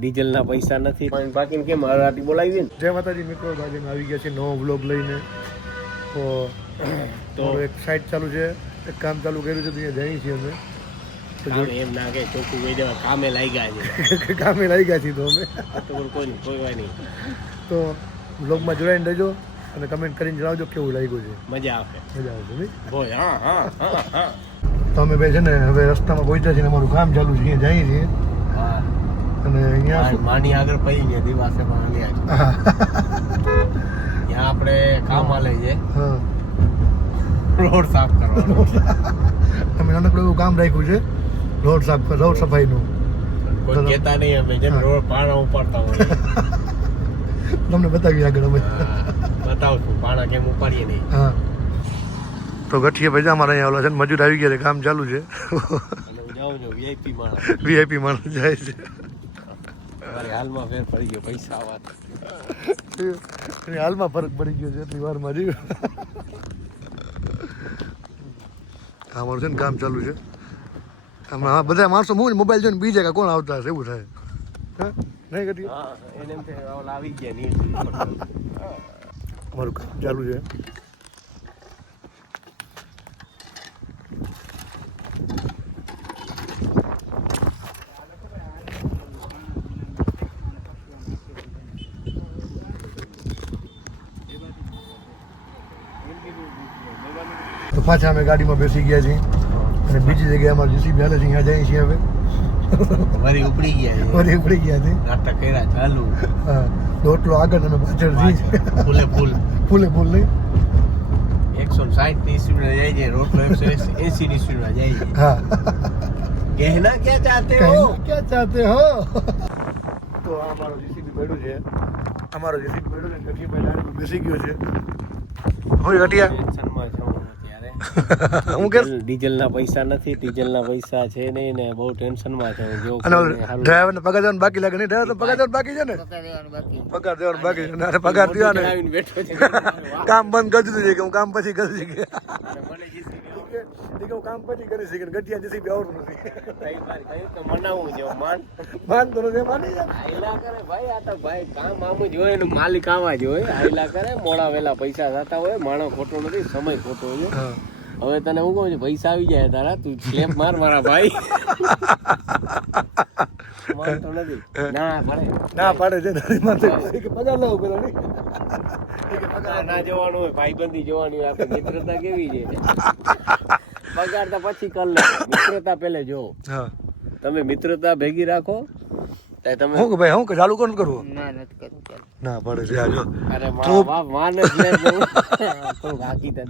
ડીઝલના પૈસા નથી બાકી કેમ હરાટી બોલાવી ને. જય માતાજી મિત્રો, આજે આવી ગયા છે નવો વ્લોગ લઈને. તો એક સાઈડ ચાલુ છે, એક કામ ચાલુ કર્યું છે, ત્યાં જઈએ છીએ અમે. કામ એમ ના કે ચોખ્ખું કહી દેવા કામે લાગ્યા છે. કામે લાગી ગયા છીએ તો અમે. કોઈ હોય નહીં. તો વ્લોગમાં જોડાઈને રહેજો અને કમેન્ટ કરીને જણાવજો કેવું લાગ્યું છે. મજા આવશે. મજા આવશે નહીં? હોય હા. તો અમે ભાઈ છે ને હવે રસ્તામાં પહોંચ્યા છીએ, અમારું કામ ચાલુ છે, અહીંયા જઈએ છીએ. અને અહીંયા માની આગળ પડી ગયા દિવસે પણ અહીંયા આપણે કામ આલે છે. હા, રોડ સાફ કરવાનો. અમે નાનકડું એવું કામ રાખ્યું છે, રોડ સફાઈનું. કોઈ કહેતા નહીં, અમે જેને રોડ પાણા ઉપાડતા હોય તમને બતાવી આગળ અમે બતાવશું પાણા કેમ ઉપાડીએ નહીં. હા, તો ગઠિયા ભાઈ અમારે અહીંયા ઓલા છે ને મજૂર આવી ગયા છે, કામ ચાલુ છે. વીઆઈપી માણસ જાય છે. હાલમાં ફેર પડી ગયો પૈસા વાત. હાલમાં ફરક પડી ગયો છે એટલી વારમાં જ. અમારું છે ને કામ ચાલુ છે. આમાં બધા માણસો હું મોબાઈલ જોઈને બીજા કોણ આવતા હશે એવું થાય. હા નહીં કદી આવી ગયા નહીં. અમારું કામ ચાલુ છે. તો પાછા અમે ગાડીમાં બેસી ગયા છીએ અને બીજી જગ્યાએ અમારે જીસીબી હાલે છે, અહીંયા જઈએ છીએ હવે. વરી ઉપડી ગયા છે. નાટક કર્યા ચાલુ. હા, રોટલો આગળ અને પાછળ જઈએ. ફૂલે ફૂલ નહીં. 160 ની સ્પીડમાં જાય છે, રોટલો 180 ની સ્પીડમાં જાય છે. હા, કહેના ક્યાં ચાહતે હો. તો આ અમારો જીસીબી બેડું છે. ગઠિયાભાઈ બેસી ગયો છે. હોય ગઠિયા ટેન્શનમાં છું અત્યારે. હું કે ડીઝલના પૈસા નથી, ડીઝલના પૈસા છે નહીં ને બહુ ટેન્શનમાં છે. જો ડ્રાઈવરને પગાર દેવાનું બાકી લાગે નહીં? ડ્રાઈવરને પગાર દેવાનું બાકી છે ને? પગાર દેવાનું બાકી છે. અરે પગાર દેવાનો બેઠો છે. કામ બંધ કરી દીધું છે કે હું કામ પછી કરી શકી. કામ પછી કરી શકી. ગઠિયા જીસીબી આવડતું નથી. મનાવું જો માનતો નથી. માની જાય આયલા કરે ભાઈ. આ તો ભાઈ કામ આમ જ હોય એનું માલિક આવા જ હોય. આયલા કરે મોડા વેલા પૈસા થતા હોય. માણસ ખોટો નથી, સમય ખોટો છે. હવે તને હું કહું છું પૈસા આવી જાય તારા, તું સ્લેપ માર મારા ભાઈ. માનતો નથી. ના પાડે છે. પગાર લાવો પેલા નહીં. ના જવાનું હોય, ભાઈબંધી જોવાની હોય. આપણે મિત્રતા કેવી છે? પગાર તો પછી કર લે, મિત્રતા પેલે જો. તમે મિત્રતા ભેગી રાખો. તમે હું કે ભાઈ હું કે ચાલુ કોણ કરવું? ના નથી કરવું. ના પડે છે. આજો અરે માન જ લે થોડુંક હાકી દે.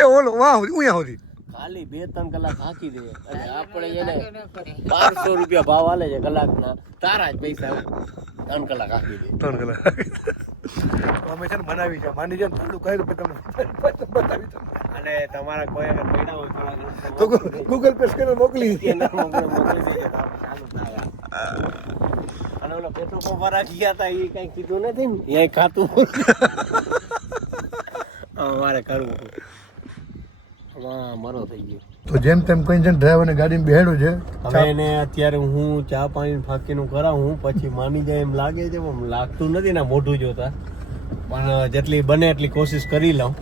એ ઓલો વાહ ઉયા હોતી ખાલી 2-3 કલાક હાકી દે. અને આપણે એને 1200 રૂપિયા ભાવ આલે છે કલાકના. તારા જ પૈસા 3 કલાક હાકી દે. 3 કલાક અમે છે ને બનાવી છે. માની જાય થોડું કહી રૂપિયા તમને બતાવી દઉં. અને તમારા કોઈ અગર પૈડા હોય તો ગૂગલ પે સ્કેનર મોકલી દેજો. ચાલુ થાય. અને ઓલો પેટ્રોલ પંપ વાળા ગયા હતા એ કઈ કીધું નથી ને, એ ખાતું મારે કરવું. મરો થઈ ગયો. તો જેમ તેમ કઈ છે ડ્રાઈવરને ગાડીમાં બેહાડ્યો છે. હવે એને અત્યારે હું ચા પાણી ફાકીનું કરાવું, પછી માની જાય એમ લાગે છે. પણ લાગતું નથી ને મોઢું જોતા. પણ જેટલી બને એટલી કોશિશ કરી લઉં.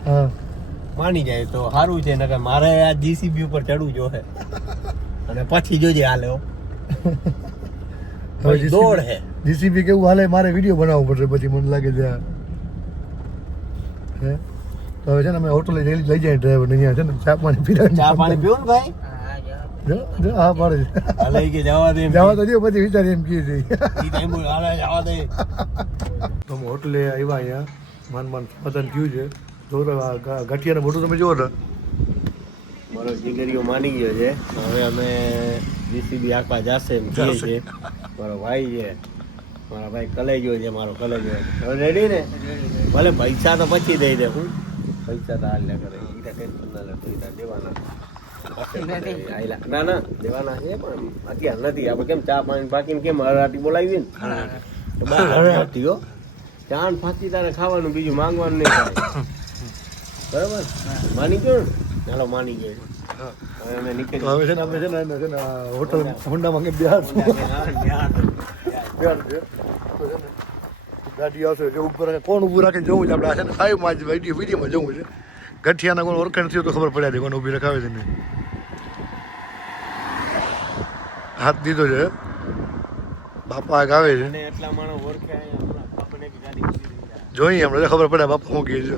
માની જાય તો સારું છે. નકર મારે આ જીસીબી ઉપર ચડવું જોશે. અને પછી જોજે હાલે દોડ હે. જીસીબી કેવું હાલે મારે વિડીયો બનાવવો પડશે પછી મને લાગે છે. હે તો હવે છે ને અમે હોટલે લઈ જાય ડ્રાઈવર અહીંયા છે ને ચા પાણી પીવું ને ભાઈ. હા પાડે છે. લઈ કે જવા દે જવા તો દે પછી વિચારી એમ કહે છે. જવા દે. તો અમે હોટલે આવ્યા અહીંયા માન પતન થયું છે. જો ગઠિયાને મોટું તમે જુઓ ને. મારો જીગરીઓ માની ગયો છે. હવે અમે જીસીબી આખવા જશે એમ કહીએ છીએ. મારો ભાઈ છે, મારા ભાઈ કલેજો છે. મારો કલેજો હવે રેડી ને? ભલે પૈસા તો પછી દઈ દે. હું પૈસા તો હાલ કરે ટેન્શન ના લે. પૈસા દેવાના ના દેવાના છે પણ અત્યારે નથી. આપણે કેમ ચા પાણી ફાકીને કેમ હરાટી બોલાવી ને હરાટી હો. ચા ફાકી તારે ખાવાનું, બીજું માંગવાનું નહીં થાય. બરાબર? માની ગયો ને? ચાલો માની ગયો. હવે અમે નીકળી તો હવે છે ને આપણે છે ને હોટલ હોન્ડામાં કે બિહાર છું ગાડી આવશે જો ઉપર કોણ ઊભું રાખીને જવું છે આપણે આ છે ને ફાઈવમાં જ વિડીયોમાં જવું છે ગઠિયાના કોણ ઓળખાણ થયું તો ખબર પડ્યા છે કોણ ઊભી રખાવે છે ને હાથ દીધો છે બાપા એક આવે છે અને એટલા માણસ ઓળખે અહીંયા આપણને કે ગાડી ઉભી રહી જાય. જોઈએ આપણે ખબર પડે બાપા શું કહે છે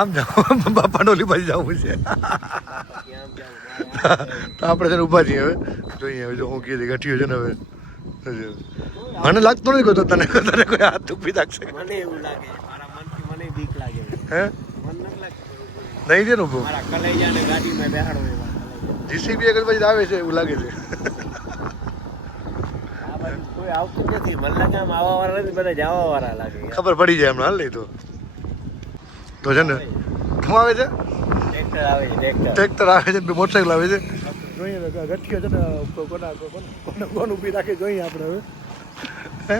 આમ જાઓ બાપા ડોલી બાજુ જવું છે બાપા ક્યાં આમ જાવું, તો આપણે છે ને ઊભા છીએ હવે જોઈએ હવે જો હું કહે ગઠિયો છે ને હવે મને લાગતું નથી કોઈ તને તને કોઈ હાથ દુખી નાખશે મને એવું લાગે મારા મનથી મને બીક લાગે હે મન નથી લાગતું નહીં છે ને ઊભો મારા કલેજાને ગાડીમાં બેહાડો એવા કલેજા. જીસીબી એક પછી આવે છે એવું લાગે છે આ બાજુ કોઈ આવતું જ નથી મને લાગે આમ આવવા વાળા નથી બધા જવા વાળા લાગે ખબર પડી જાય હમણાં હાલ નહીં તો છે ને શું આવે છે ટ્રેક્ટર આવે છે ટ્રેક્ટર ટ્રેક્ટર આવે છે મોટરસાઇકલ આવે છે જોઈએ ગઠિયો છે ને કોણ ઊભી રાખે જોઈએ આપણે હવે હે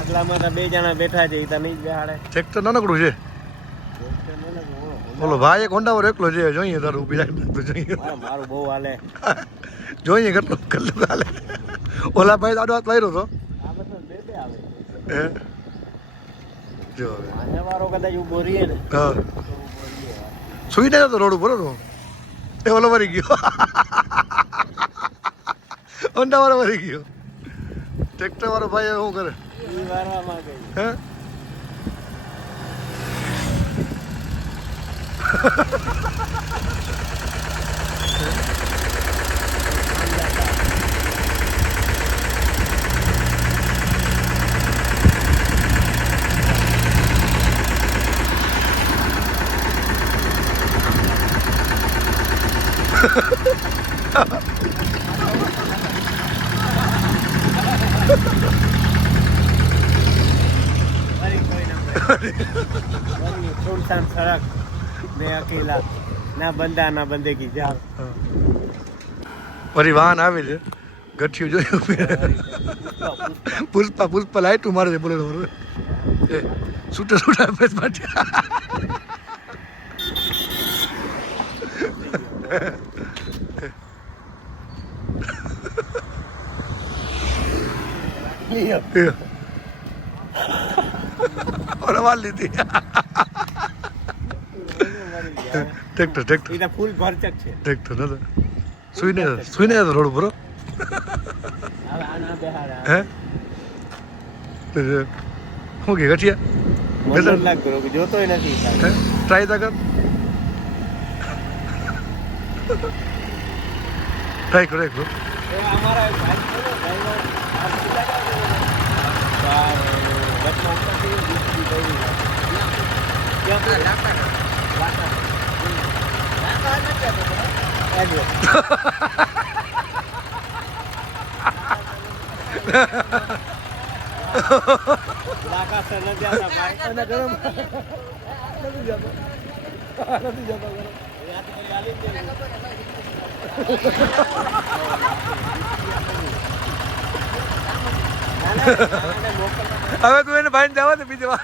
આગલામાં તો બે જણા બેઠા છે એ તો નહીં જ બેહાડે. ટ્રેક્ટર નાનકડું છે બોલો ભાઈ એક હોન્ડા એકલો છે જોઈએ તારું ઊભી રાખે તો જોઈએ મારું બહુ હાલે જોઈએ કેટલું હાલે ઓલા ભાઈ આડો હાથ વાયરો હતો આ બધા બે બે આવે હે જો હવે આને વાળો કદાચ ઊભો રહીએ ને હા તો ઊભો રહીએ. સુઈ નહીં જતો રોડ ઉપર હતો એ ઓલો મરી ગયો હોન્ડા વાળો મરી ગયો ટ્રેક્ટર વાળો ભાઈ શું કરે ઈ વારવા માંગે છે. હે वरी कोई ना वरी सुनसान सड़क मैं अकेला ना बंदा ना बंदे की जान ફરી વાહન આવે છે ગઠિયું જોયું પુષ્પા પુષ્પા લાઈટું મારે છે બોલે એ છૂટા છૂટા બેસ માટે ઓલા વાર લીધી ટ્રેક્ટર ટ્રેક્ટર इधर फूल भरचक છે ટ્રેક્ટર દાદા સુઈને રોડ ઉપર હો. હવે આના બેહાડા હે શું કે ગઠિયા મને લાગ કરો કે જોતોય નથી હે ટ્રાય તા કર ટ્રાય કરો એક એ हमारा एक भाई है ना ड्राइवर आप सीधा जाओगे बार बच्चा ऊपर से दूसरी गई क्या लाका लाका लाका क्या तो आगे लाका से न जाता भाई અને ગરમ નથી જતો નથી જતો ગરમ या तो गाली दे હવે તું એને ભાઈને જવા દે બીજે વાર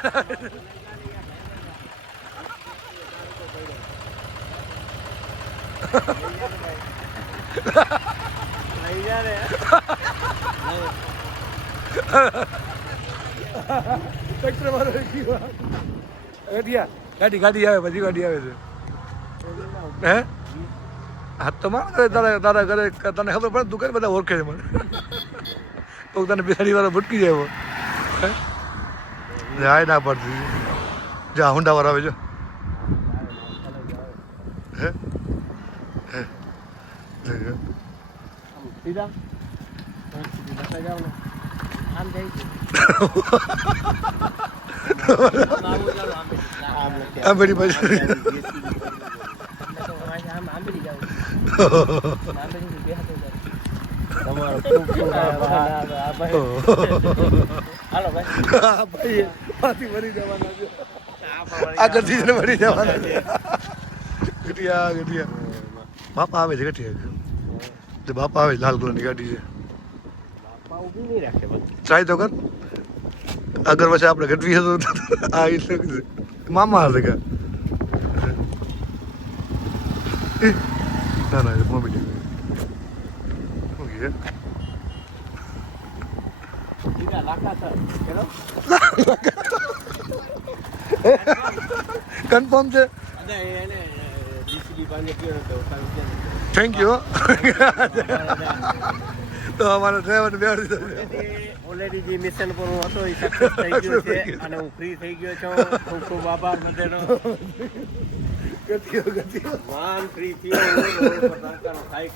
ટ્રેક્ટર વાળો ગયો ગઠિયા ગાડી ગાડી આવે પછી ગાડી આવે છે હે હાથ તો માર તારા તારા ઘરે તને ખબર પડે તું કરે બધા ઓળખે છે મને તો તને બિહારી વાળો ભટકી જાય હે જાય ના પડતી જા હુંડા વાળા આવે જો હે હે सीधा बता जाओ ना आम जाइए આ બધી બાજુ તમારો ખૂબ ખૂબ હાલો ભાઈ હા ભાઈ પાછી મરી જવાના છે આ ગઢી ને મરી જવાના છે ગઢિયા ગઢિયા બાપા આવે છે ગઢિયા તો બાપા આવે લાલ કલરની ગાડી છે બાપા ઊભી નહીં રાખે બધું ટ્રાય તો કર અગર પછી આપણે ગઢવી હતો આ એટલે મામા હશે કે ના ના મમ્મી ઓકે સીધા લાખા સર ચલો કન્ફર્મ છે અદા એને જીસીબી પાંજે કયો તો સારું થેન્ક યુ તો અમારો ડ્રાઈવર બેહાડી દીધો ઓલરેડી જે મિશન પર હું હતો એ સક્સેસ થઈ ગયો છે અને હું ફ્રી થઈ ગયો છું ખૂબ ખૂબ આભાર બધાનો ગતિઓ માન ફ્રી થયો રોડ પર તડકાનો ખાઈ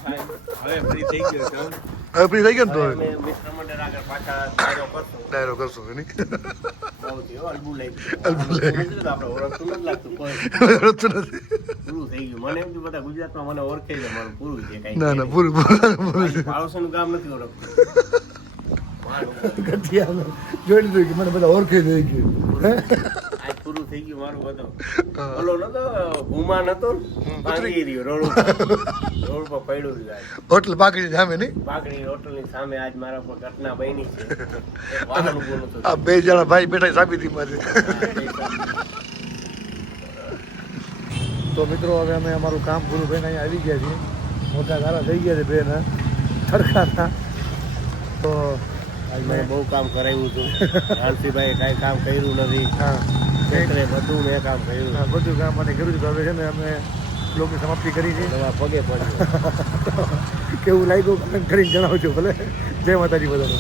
હવે ફ્રી થઈ ગયો છું હવે ફ્રી થઈ ગયો ને તો હવે મેં મિત્ર મંડળ આગળ પાછા ડાયરો કરશું ડાયરો કરશો કે નહીં બહુ થયો અલબુ લઈ અલબુ લઈ ગયું. આપણે ઓળખતું નથી લાગતું કોઈ રડતું નથી પૂરું થઈ ગયું મને એમ કે બધા ગુજરાતમાં મને ઓળખે છે મારું પૂરું છે કઈ ના ના પૂરું પૂરું પાડોશીનું કામ નથી ઓળખતું મારું ગતિયા જોઈ લીધું કે મને બધા ઓળખી થઈ ગયું આજ પૂરું થઈ ગયું મારું બધું ઓલો નતો ગુમા નતો ભાંગી રહ્યો રોડ ઉપર પડ્યું જાય હોટલ પાકડી સામે નહીં બાગડી હોટલની સામે આજ મારા પર ઘટના બની છે એક વાહન ઊભું નતું. આ બે જણા ભાઈ બેઠા સાબિતી મારે તો મિત્રો હવે અમે અમારું કામ પૂરું કરીને અહીંયા આવી ગયા છીએ મોટા ગારા થઈ ગયા છે બેન તડકાના તો મેં બહુ કામ કરાવ્યું હતું હાલસીભાઈ કાંઈ કામ કર્યું નથી હા એટલે બધું મેં કામ કર્યું હા, બધું કામ માટે કર્યું છે તો હવે છે ને અમે બ્લોગની સમાપ્તિ કરી છે દવા પગે પડ્યું કેવું લાગ્યું comment કરીને જણાવજો ભલે જય માતાજી બધાને